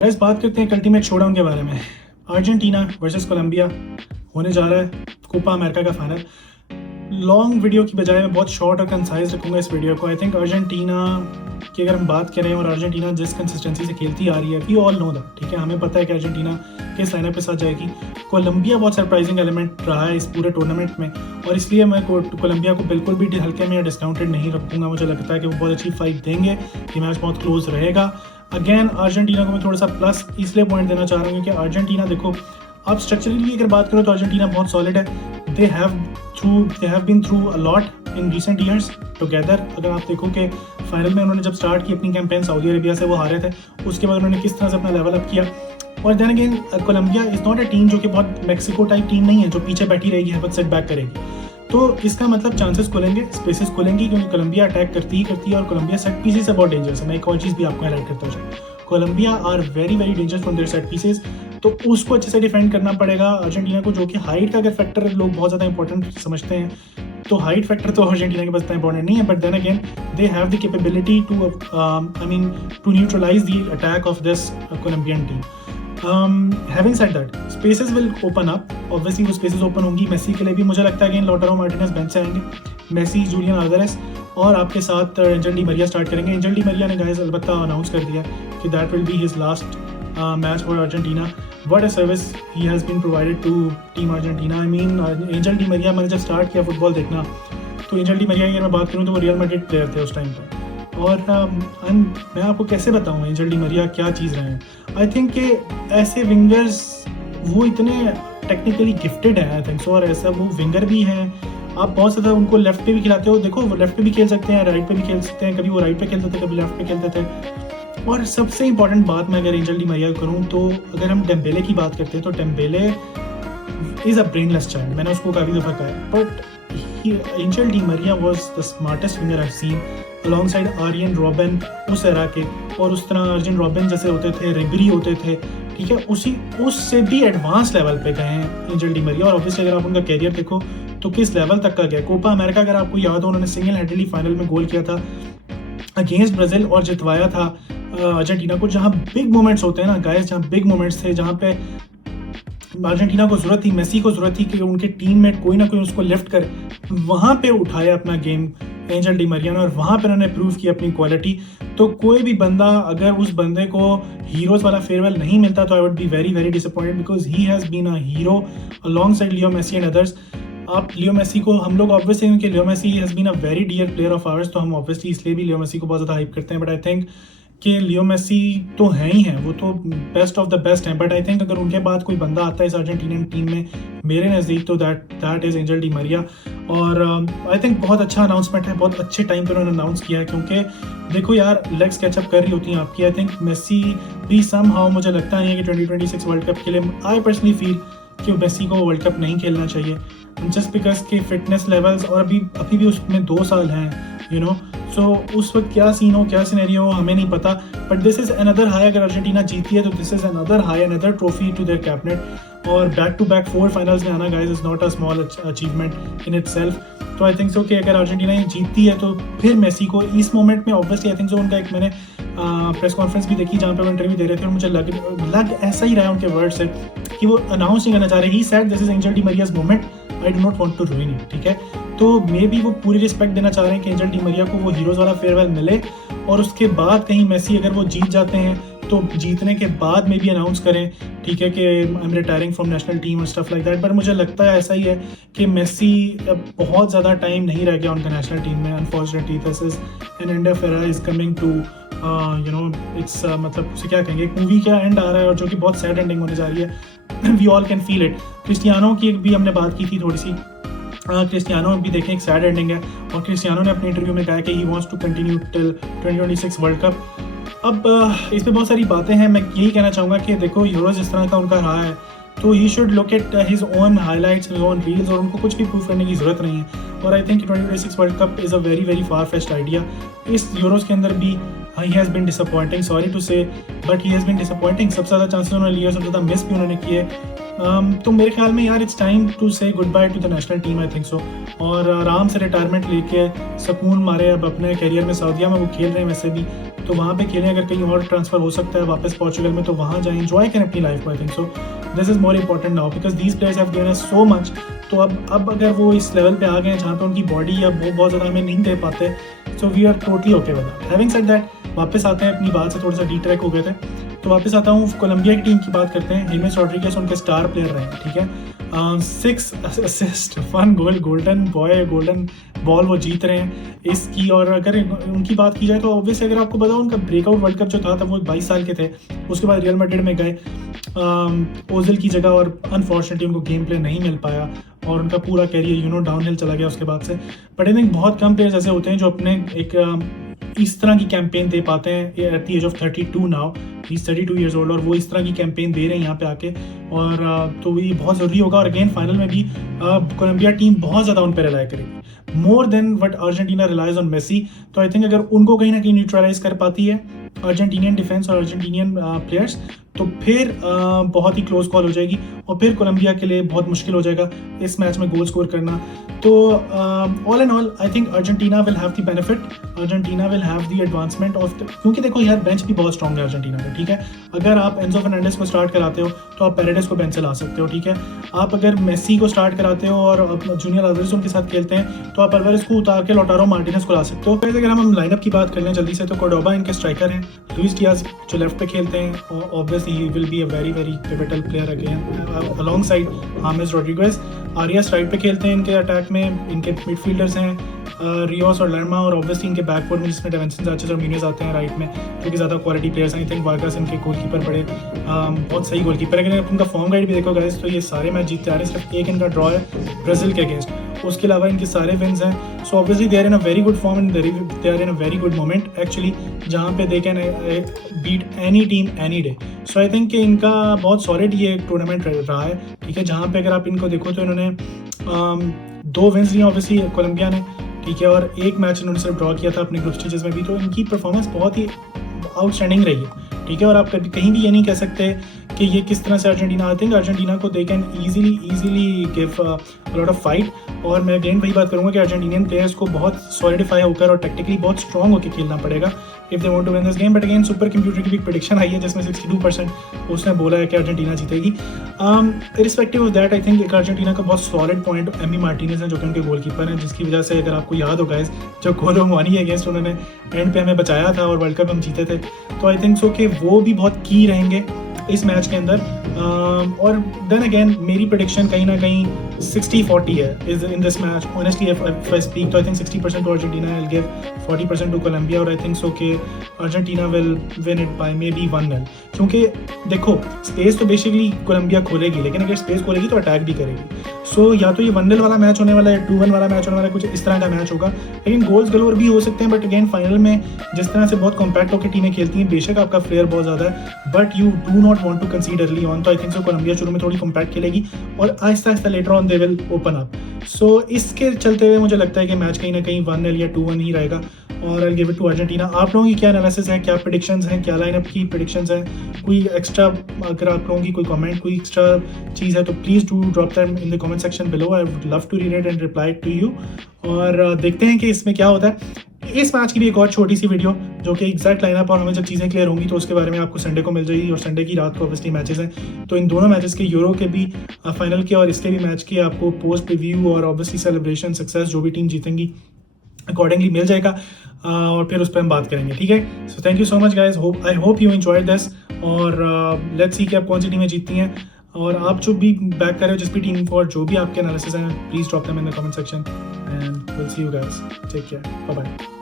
Guys बात करते हैं अल्टीमेट शोडाउन के बारे में। अर्जेंटीना वर्सेस कोलंबिया होने जा रहा है कोपा अमेरिका का फाइनल। लॉन्ग वीडियो की बजाय मैं बहुत शॉर्ट और कंसाइज रखूंगा इस वीडियो को। आई थिंक अर्जेंटीना की अगर हम बात करें और अर्जेंटीना जिस कंसिस्टेंसी से खेलती आ रही है, वी ऑल नो दैट, ठीक है, हमें पता है कि अर्जेंटीना किस लाइनअप के साथ जाएगी। कोलंबिया बहुत सरप्राइजिंग एलिमेंट रहा है इस पूरे टूर्नामेंट में, और इसलिए मैं कोलंबिया को बिल्कुल भी हल्के में या डिस्काउंटेड नहीं रखूंगा। मुझे लगता है कि वो बहुत अच्छी फाइट देंगे, ये मैच बहुत क्लोज रहेगा। अगेन अर्जेंटीना को मैं थोड़ा सा प्लस इसलिए पॉइंट देना चाह रहा हूँ क्योंकि अर्जेंटीना, देखो आप स्ट्रक्चरली अगर बात करो तो अर्जेंटीना बहुत सॉलिड है। They have been through a lot in recent years together. अगर आप देखो कि फाइनल में उन्होंने जब स्टार्ट की अपनी कैंपेन सऊदी अरेबिया से, वो हारे थे, उसके बाद उन्होंने किस तरह से अपना लेवल अप किया। और then again Colombia is not a team जो कि बहुत मैक्सिको टाइप टीम नहीं है जो पीछे बैठी रहेगी, बहुत सेट बैक करेगी। तो इसका मतलब चांसेस खुलेंगे, स्पेसेस खुलेंगी, क्योंकि कोलंबिया अटैक करती ही करती है और कोलंबिया सेट पीसेस से बहुत डेंजरस है। मैं एक और चीज़ भी आपको हाईलाइट करता हूँ, Colombia are very very dangerous from there set pieces. तो उसको अच्छे से डिफेंड करना पड़ेगा अर्जेंटीना को, जो कि हाइट का अगर फैक्टर लोग बहुत ज़्यादा इंपॉर्टेंट समझते हैं, तो हाइट फैक्टर तो अर्जेंटीना के पास इतना इंपॉर्टेंट नहीं है। But then again they have the capability to to neutralise the attack of this Colombian team. Having said that, spaces will open up, obviously वो स्पेसेस ओपन होंगी मेसी के लिए भी। मुझे लगता है कि लॉटारो मार्टिनेज बेंच से आएंगे, मेसी, जूलियन अल्वारेस और आपके साथ एंजल डी मरिया स्टार्ट करेंगे। एंजल डी मरिया ने गाइस अलबत्ता अनाउंस कर दिया कि that will be his last match for Argentina. What a service he has been provided to team Argentina. I mean Angel Di Maria, मैंने जब start किया football देखना तो एंजल डी मरिया की अगर मैं बात करूँ तो वो रियल मैड्रिड प्लेयर थे उस टाइम पर। और मैं आपको कैसे बताऊँ एंजल डी मरिया क्या चीज़ रहे हैं। आई थिंक कि ऐसे विंगर्स वो इतने टेक्निकली गिफ्टेड हैं, आई थिंक सो, और ऐसा वो विंगर भी हैं। आप बहुत ज़्यादा उनको लेफ्ट पे भी खिलाते हो, देखो वो लेफ्ट पे भी खेल सकते हैं, राइट पे भी खेल सकते हैं, कभी वो राइट पे खेलते थे, कभी लेफ्ट पे खेलते थे। और सबसे इंपॉर्टेंट बात मैं अगर एंजल डी मरिया करूँ तो अगर हम डेम्बेले की बात करते हैं तो Dembele is a brainless child, मैंने उसको काफ़ी दफ़ा कहा है, but Angel Di Maria was the smartest winger I seen alongside Arjen Robben उस एरा के। और उस तरह अर्जुन रॉबिन जैसे होते थे, रिबरी होते थे, ठीक है, उससे भी एडवांस लेवल पे गए हैं एंजल डी मरिया। और ऑब्वियसली अगर आप उनका कैरियर देखो तो किस लेवल तक का गया। कोपा अमेरिका अगर आपको याद हो, उन्होंने सिंगल हैंडली फाइनल में गोल किया था अगेंस्ट ब्राज़ील और जितवाया था अर्जेंटीना को। जहाँ बिग मोमेंट्स होते हैं ना गाइस, जहाँ बिग मोमेंट्स थे, जहाँ पे अर्जेंटीना को जरूरत थी, मेसी को जरूरत थी कि उनके टीम में कोई ना कोई उसको लिफ्ट करे, वहाँ पे उठाया अपना गेम एंजल डी मरिया ने, और वहाँ पे उन्होंने प्रूव की अपनी क्वालिटी। तो कोई भी बंदा अगर उस बंदे को हीरोज वाला फेयरवेल नहीं मिलता तो I would be very very disappointed, because he has been a hero alongside Leo Messi and others. आप लियो मेसी को, हम लोग ऑब्वियसली क्योंकि Leo Messi has been a very dear player of ours, तो हम obviously इसलिए भी लियो Messi को बहुत ज़्यादा हाइप करते हैं। बट आई थिंक कि लियो मेसी तो हैं ही हैं, वो तो बेस्ट ऑफ द बेस्ट हैं। बट आई थिंक अगर उनके बाद कोई बंदा आता है इस अर्जेंटीनियन टीम में मेरे नज़दीक, तो दैट इज़ एंजल डी मरिया। और आई थिंक बहुत अच्छा अनाउंसमेंट है, बहुत अच्छे टाइम पर उन्होंने अनाउंस किया है, क्योंकि देखो यार लेग्स कैचअप कर रही होती हैं आपकी। आई थिंक मेसी भी समहाउ, मुझे लगता नहीं है कि 2026 वर्ल्ड कप के लिए, आई पर्सनली फील कि मेसी को वर्ल्ड कप नहीं खेलना चाहिए, जस्ट बिकॉज के फिटनेस लेवल्स और अभी भी उसमें 2 साल हैं, यू नो। सो उस वक्त क्या सीन हो, क्या सिनेरियो हो, हमें नहीं पता। But this is another high, अगर अर्जेंटीना जीती है तो this is another high, another trophy to their cabinet. और बैक टू बैक 4 फाइनल्स में आना guys is not a small achievement in itself. तो आई थिंक सो कि अगर अर्जेंटीना जीतती है तो फिर मेसी को इस मोमेंट में ऑब्वियसली, आई थिंक सो उनका एक मैंने प्रेस कॉन्फ्रेंस भी देखी जहाँ पे वो इंटरव्यू दे रहे थे, और मुझे लग ऐसा ही रहा है उनके वर्ड से कि वो अनाउंस नहीं करना चाह रहे। He said this is Angel Di Maria's moment, I do not want to ruin it, ठीक है। तो मे बी वो पूरी रिस्पेक्ट देना चाह रहे हैं कि एंजल डी मरिया को वो हीरोज़ वाला फेयरवेल मिले, और उसके बाद कहीं मेसी अगर वो जीत जाते हैं तो जीतने के बाद में भी अनाउंस करें, ठीक है, कि I am retiring from national team और स्टफ लाइक दैट। बट मुझे लगता है ऐसा ही है कि मेसी अब बहुत ज़्यादा टाइम नहीं रह गया उनका नेशनल टीम में, unfortunately this is an end of era is coming to you know it's मतलब उसे क्या कहेंगे, एक मूवी का एंड आ रहा है और जो कि बहुत सैड एंडिंग होने जा रही है। We all can feel it. Cristiano की भी हमने बात की थी थोड़ी सी, क्रिस्टियानो भी देखें एक सैड एंडिंग है, और क्रिस्टियानो ने अपने इंटरव्यू में कहा कि he wants to continue till 2026 world cup. अब इस पर बहुत सारी बातें हैं, मैं यही कहना चाहूँगा कि देखो यूरोज जिस तरह का उनका रहा है, तो he should look at his own highlights, his own reels, और उनको कुछ भी प्रूव करने की ज़रूरत नहीं है। और I think 2026 world cup is a very very far fetched idea. इस यूरोज के अंदर भी हाँ, he has been disappointing, sorry to say, but he has been disappointing. सबसे ज़्यादा चांसेस उन्होंने लिए, सबसे ज़्यादा मिस भी उन्होंने किए। तो मेरे ख्याल में यार इट्स टाइम टू से good by two the national team, I think सो। और आराम से रिटायरमेंट लेके सुकून मारे अब अपने करियर में। सऊदीया में वो खेल रहे हैं वैसे भी, तो वहाँ पे खेलें। अगर कहीं और ट्रांसफ़र हो सकता है वापस पोर्चुगल में, तो वहाँ जाएँ, एंजॉय करें अपनी लाइफ को। आई think so this is more important now because these players have given us so much. तो अब अगर वो इस लेवल पे आ गए हैं जहाँ पे उनकी बॉडी अब वो बहुत ज़्यादा हमें नहीं दे पाते, so we are totally okay with that. Having said that, वापस आते हैं अपनी बात से, थोड़ा सा डिट्रैक हो गए थे, तो वापस आता हूँ। कोलंबिया की टीम की बात करते हैं। हेमेस रॉड्रिगेज उनके स्टार प्लेयर रहे हैं, ठीक है। 6 असिस्ट, 1 गोल, गोल्डन बॉय, गोल्डन बॉल वो जीत रहे हैं इसकी। और अगर उनकी बात की जाए तो ऑब्वियसली अगर आपको बताओ, उनका ब्रेकआउट वर्ल्ड कप जो था तब वो 22 साल के थे। उसके बाद रियल मैड्रिड में गए ओजिल की जगह, और अनफॉर्चुनेटली उनको गेम प्ले नहीं मिल पाया और उनका पूरा कैरियर डाउनहिल चला गया उसके बाद से। बट आई थिंक बहुत कम प्लेयर्स ऐसे होते हैं जो अपने एक इस तरह की कैंपेन दे पाते हैं at the age of 32 now, he is 32 years old, और वो इस तरह की कैंपेन दे रहे हैं यहाँ पे आके। और तो ये बहुत ज़रूरी होगा। और अगेन फाइनल में भी कोलंबिया टीम बहुत ज़्यादा उन पर रिलाई करेगी, more than what Argentina relies on Messi. तो आई थिंक अगर उनको कहीं ना कहीं न्यूट्रलाइज कर पाती है अर्जेंटीनियन डिफेंस और अर्जेंटीनियन प्लेयर्स, तो फिर बहुत ही क्लोज कॉल हो जाएगी और फिर कोलंबिया के लिए बहुत मुश्किल हो जाएगा इस मैच में गोल स्कोर करना। तो all and all I think Argentina will have the benefit, Argentina will have the advancement of क्योंकि देखो यार बेंच भी बहुत स्ट्रॉन्ग है अर्जेंटीना का, ठीक है। अगर आप एंजो फर्नांडिस को स्टार्ट कराते हो तो आप पेरेडेस को बेंच से ला सकते हो, ठीक है। आप अगर मेसी को स्टार्ट कराते हो और जूनियर अल्वारेज उनके साथ खेलते हैं तो आप अल्वारेज को उतार के लौटारो मार्टिनेज को ला सकते हो। फिर अगर हम लाइनअप की बात कर लें जल्दी से, तो कोर्डोबा इनके स्ट्राइकर हैं, लुइस डियाज जो लेफ्ट पे खेलते हैं, obviously he will be a very very pivotal player again alongside James Rodriguez। Arias right पे खेलते हैं इनके अटैक में, इनके मिडफील्डर्स हैं रियोस और लर्मा, और ऑब्वियसली इनके बैकफोर में जिसमें डेविंसन साnchez और मीनेस आते हैं राइट में, जो कि ज़्यादा क्वालिटी प्लेयर्स हैं। आई थिंक वार्गास इनके गोलकीपर बड़े बहुत सही गोलकीपर है। अगर उनका फॉर्म गाइड भी देखो गाइस, तो ये सारे मैच जीतते आ रहे हैं, सिर्फ एक इनका ड्रॉ है ब्राज़ील के अगेंस्ट, उसके अलावा इनके सारे विन्स हैं। So obviously they are in a very good form and they are in a very good moment actually, जहाँ पे they can beat any team any day. So I think कि इनका बहुत सॉलिड ये टूर्नामेंट रहा है, ठीक है। जहाँ पे अगर आप इनको देखो तो इन्होंने 2 विन्स लिए ऑब्वियसली कोलंबिया ने, ठीक है, और एक मैच इन्होंने सिर्फ ड्रॉ किया था अपने ग्रुप स्टेजेस में भी। तो इनकी परफॉर्मेंस बहुत ही आउटस्टैंडिंग रही है, ठीक है। और आप कहीं भी ये नहीं कह सकते कि ये किस तरह से अर्जेंटीना, आई थिंक अर्जेंटीना को they can easily give lot of fight. और मैं अगेन वही बात करूँगा कि अर्जेंटीनियन प्लेयर्स को बहुत सॉलिडिफाई होकर और टेक्निकली बहुत स्ट्रॉन्ग होकर खेलना पड़ेगा if they want to win this game. But again super computer की भी प्रेडिक्शन आई है जिसमें 62% उसने बोला है कि अर्जेंटीना जीतेगी। Irrespective of that I think एक अर्जेंटीना का बहुत सॉलिड पॉइंट एमी मार्टिनेज है जो कि उनके गोलकीपर हैं, जिसकी वजह से अगर आपको याद होगा जो कोलो मुआनी के अगेंस्ट उन्होंने एंड पे हमें बचाया था और वर्ल्ड कप हम जीते थे, तो आई थिंक सो कि वो भी बहुत की रहेंगे इस मैच के अंदर। और देन अगेन मेरी प्रेडिक्शन कहीं ना कहीं 60-40 है is in this match honestly. If I speak तो I think 60% to Argentina, I will give 40% to Colombia, और आई थिंक सो कि Argentina will win it by maybe 1-0। क्योंकि देखो स्पेस तो बेसिकली कोलंबिया खोलेगी, लेकिन अगर स्पेस खोलेगी तो अटैक भी करेगी। सो या तो ये 1-0 वाला मैच होने वाला है, 2-1 वाला मैच होने वाला है, कुछ इस तरह का मैच होगा। लेकिन गोल्स गलोर भी हो सकते हैं, बट अगेन फाइनल में जिस तरह से बहुत कॉम्पैक्ट होकर टीमें खेलती हैं, बेशक आपका फ्लेयर बहुत ज़्यादा है but you do not want to concede early on. तो आई थिंक सो कोलंबिया शुरू में थोड़ी कॉम्पैक्ट खेलेगी और आहिस्ता आहिस्ता later on they will open up. So इसके चलते हुए मुझे लगता है कि मैच कहीं ना कहीं 1-0 या 2-1 ही रहेगा और I give it to Argentina. आप लोगों की क्या एनालिसिस है, क्या प्रेडिक्शंस हैं, क्या लाइनअप की प्रेडिक्शंस हैं, कोई एक्स्ट्रा अगर आप लोगों की कोई कमेंट, कोई एक्स्ट्रा चीज़ है तो please do drop them in the comment section below. I would love to read it and reply to you. और देखते हैं कि इसमें क्या होता है। इस मैच की भी एक और छोटी सी वीडियो जो कि एग्जैक्ट लाइनअप और हमें जब चीज़ें क्लियर होंगी तो उसके बारे में आपको संडे को मिल जाएगी, और संडे की रात को ऑब्वियसली मैचेस हैं, तो इन दोनों मैचेस के यूरो के भी फाइनल के और इसके भी मैच के आपको पोस्ट रिव्यू और ऑब्वियसली सेलिब्रेशन सक्सेस जो भी टीम जीतेंगी अकॉर्डिंगली मिल जाएगा और फिर उस पर हम बात करेंगे, ठीक है। So thank you so much guys, I hope you enjoyed this और लेट्स सी कि आप कौन सी टीमें जीतती हैं और आप जो भी बैक कर रहे हो जिस भी टीम को और जो भी आपके एनालिसिस हैं please drop them in the comment section and will see you guys, take care, bye bye.